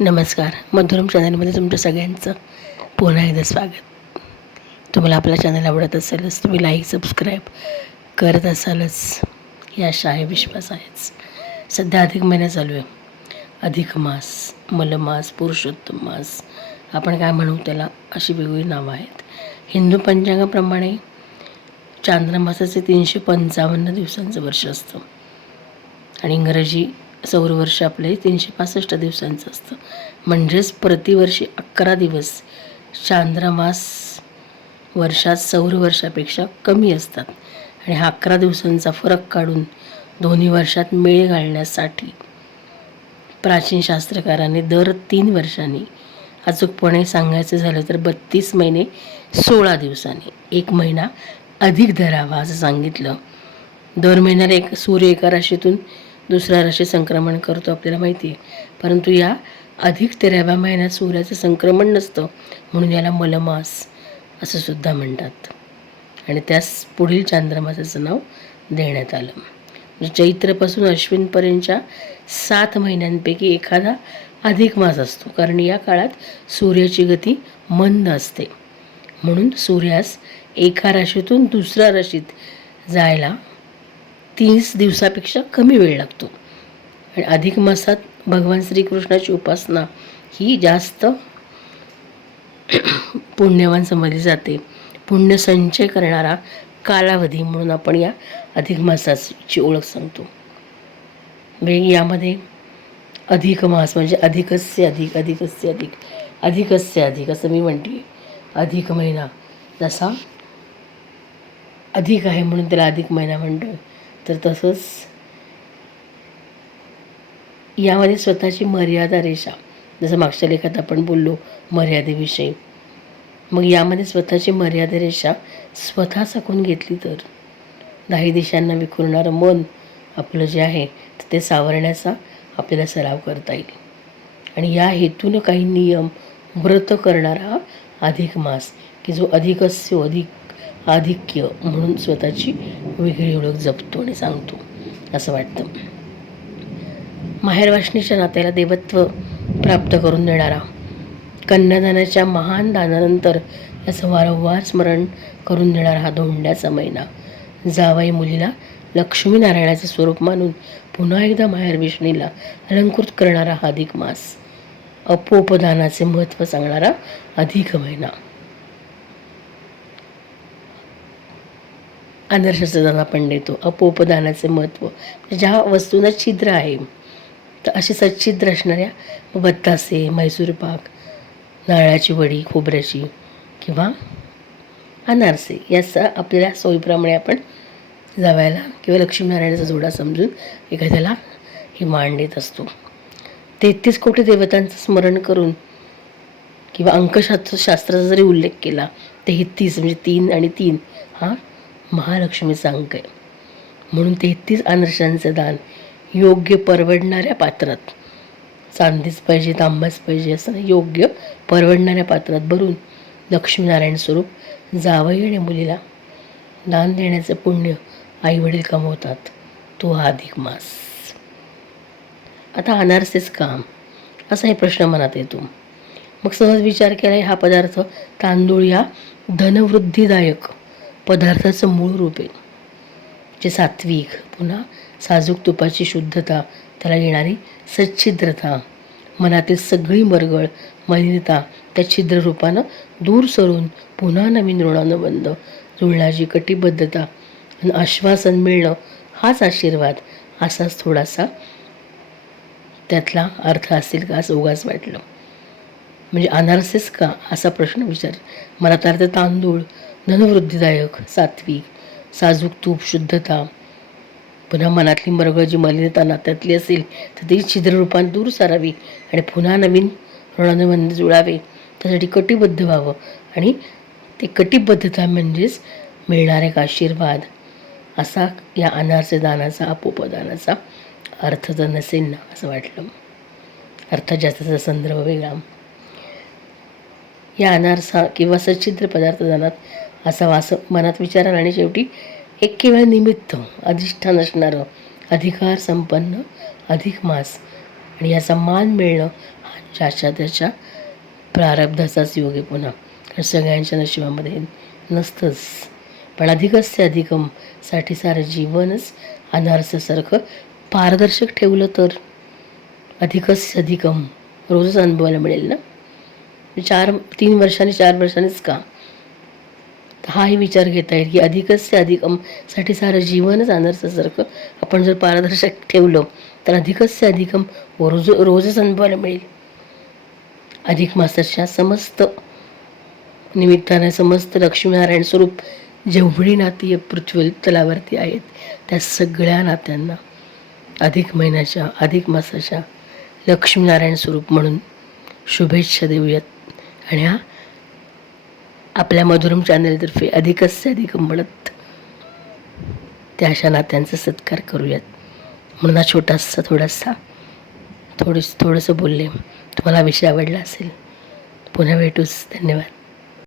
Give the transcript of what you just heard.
नमस्कार. मधुरम चॅनलमध्ये तुमच्या सगळ्यांचं पुन्हा एकदा स्वागत. तुम्हाला आपला चॅनल आवडत असेलच, तुम्ही लाईक सबस्क्राईब करत असालच ही आशा आहे, विश्वास आहेच. सध्या अधिक महिना चालू आहे. अधिक मास, मलमास, पुरुषोत्तम मास, आपण काय म्हणू त्याला, अशी वेगवेगळी नावं आहेत. हिंदू पंचांगाप्रमाणे चांद्रमासाचे 355 दिवसांचं वर्ष असतं आणि इंग्रजी सौरवर्ष आपले 365 दिवसांचं असतं. म्हणजेच प्रतिवर्षी 11 दिवस चांद्रमास वर्षात सौरवर्षापेक्षा कमी असतात आणि हा 11 दिवसांचा फरक काढून दोन्ही वर्षात मेळ घालण्यासाठी प्राचीन शास्त्रकारांनी दर 3 वर्षांनी, अचूकपणे सांगायचं झालं तर 32 महिने 16 दिवसांनी एक महिना अधिक धरावा असं सांगितलं. दर महिन्याला सूर्य एका राशीतून दुसऱ्या राशीत संक्रमण करतो आपल्याला माहिती आहे, परंतु या अधिक 13व्या महिन्यात सूर्याचं संक्रमण नसतं, म्हणून याला मलमास असं सुद्धा म्हणतात आणि त्यास पुढील चांद्रमासाचं नाव देण्यात आलं. म्हणजे चैत्रपासून अश्विनपर्यंतच्या 7 महिन्यांपैकी एखादा अधिक मास असतो, कारण या काळात सूर्याची गती मंद असते, म्हणून सूर्यास एका राशीतून दुसऱ्या राशीत जायला 30 दिवसापेक्षा कमी वेळ लागतो. आणि अधिक मासात भगवान श्रीकृष्णाची उपासना ही जास्त पुण्यवान समजली जाते. पुण्य संचय करणारा कालावधी म्हणून आपण या अधिक मासाची ओळख सांगतो. म्हणजे यामध्ये अधिक मास म्हणजे अधिकस्य अधिक, अधिकस्य अधिक, अधिकस्य अधिक असं मी म्हणते. अधिक महिना जसा अधिक आहे म्हणून त्याला अधिक महिना म्हणतो, तर तसंच यामध्ये स्वतःची मर्यादा रेषा, जसं मागच्या लेखात आपण बोललो मर्यादेविषयी, मग यामध्ये स्वतःची मर्यादा रेषा स्वतः साकून घेतली तर 10 दिशांना विखुरणारं मन आपलं जे आहे ते सावरण्याचा आपल्याला सराव करता येईल. आणि या हेतूनं काही नियम व्रत करणारा अधिक मास, की जो अधिकस्य अधिक आधिक्य म्हणून स्वतःची वेगळी ओळख जपतो आणि सांगतो असं वाटतं. माहेरवासणीच्या नात्याला देवत्व प्राप्त करून देणारा, कन्यादानाच्या महान दानानंतर याचं वारंवार स्मरण करून देणारा हा धोंड्याचा महिना, जावई मुलीला लक्ष्मीनारायणाचे स्वरूप मानून पुन्हा एकदा माहेरवासणीला अलंकृत करणारा हा अधिक मास, अपोपदानाचे महत्त्व सांगणारा अधिक महिना. आदर्शाचा दान आपण देतो. अपोपदानाचे महत्त्व, ज्या वस्तूंना छिद्र आहे तर असे सच्छिद्र असणाऱ्या बत्तासे, मैसूर पाक, नारळाची वडी, खोबऱ्याची किंवा अनारसे याचा आपल्याला सोयीप्रमाणे आपण जावयाला किंवा लक्ष्मीनारायणाचा जोडा समजून एखाद्याला ही मान देत असतो. 33 कोटी देवतांचं स्मरण करून किंवा अंकशास्त्राचा जरी उल्लेख केला, 33 म्हणजे 3 आणि 3 हा महालक्ष्मीचा अंक आहे, म्हणून 33 अनारशांचं दान योग्य परवडणाऱ्या पात्रात, चांदीच पाहिजे तांबाच पाहिजे असं नाही, योग्य परवडणाऱ्या पात्रात भरून लक्ष्मीनारायण स्वरूप जावई आणि मुलीला दान देण्याचं पुण्य आईवडील कमवतात. तो हा अधिक मास. आता अनारसेच का असा हे प्रश्न मनात येतो. मग सहज विचार केला, हा पदार्थ तांदूळ या धनवृद्धिदायक पदार्थाचं मूळ रूप आहे, जे सात्विक, पुन्हा साजूक तुपाची शुद्धता, त्याला येणारी सच्छिद्रता, मनातील सगळी मरगळ मलिनता त्या छिद्ररूपानं दूर सरून पुन्हा नवीन ऋणानं बंद जुळण्याची कटिबद्धता आणि आश्वासन मिळणं हाच आशीर्वाद, असाच थोडासा त्यातला अर्थ असेल का असं उगाच वाटलं. म्हणजे अनारसेच का असा प्रश्न विचार मला तर तांदूळ धनवृद्धिदायक, सात्विक, साजूक तूप, शुद्धता, पुन्हा मनातली मरगळ जी मलिनता नात्यातली असेल तर ती छिद्ररूपाने दूर सारावी आणि पुन्हा नवीन ऋणानुबंध जुळावे, त्यासाठी कटिबद्ध व्हावं. आणि ते कटिबद्धता म्हणजेच मिळणारा एक आशीर्वाद, असा या अनारसे दानाचा, अपोपदानाचा अर्थ तर नसेल ना असं वाटलं. अर्थात जास्तीचा संदर्भ वेगळा. या अनारसा किंवा सच्छिद्र पदार्थ दानात असा वास मनात विचार आला आणि शेवटी एक केवळ निमित्त, अधिष्ठान असणारं अधिकार संपन्न अधिक मास आणि याचा मान मिळणं हा ज्याच्या त्याच्या प्रारब्धाचाच योग आहे पुन्हा. कारण सगळ्यांच्या नशिबामध्ये हे नसतंच. पण अधिकच ते अधिकम साठी सारं जीवनच अनारसासारखं पारदर्शक ठेवलं तर अधिकच अधिकम रोजच अनुभवायला मिळेल ना. 3 वर्षांनी 4 वर्षांनीच का, हाही विचार घेता येईल की अधिकच ते अधिकमसाठी सारं जीवनच अनारसासारखं आपण जर पारदर्शक ठेवलं तर अधिकच ते अधिकम रोजच अनुभवायला मिळेल. अधिक मासाच्या समस्त निमित्ताने समस्त लक्ष्मीनारायण स्वरूप जेवढी नाती पृथ्वी तलावरती आहेत त्या सगळ्या नात्यांना अधिक महिन्याच्या अधिक मासाच्या लक्ष्मीनारायण स्वरूप म्हणून शुभेच्छा देऊयात. आणि हा आपल्या मधुरम चॅनलतर्फे अधिकच ते अधिकम म्हणत त्या अशा नात्यांचा सत्कार करूयात. म्हणून हा छोटासा थोडंसं बोलले. तुम्हाला विषय आवडला असेल. पुन्हा भेटूच. धन्यवाद.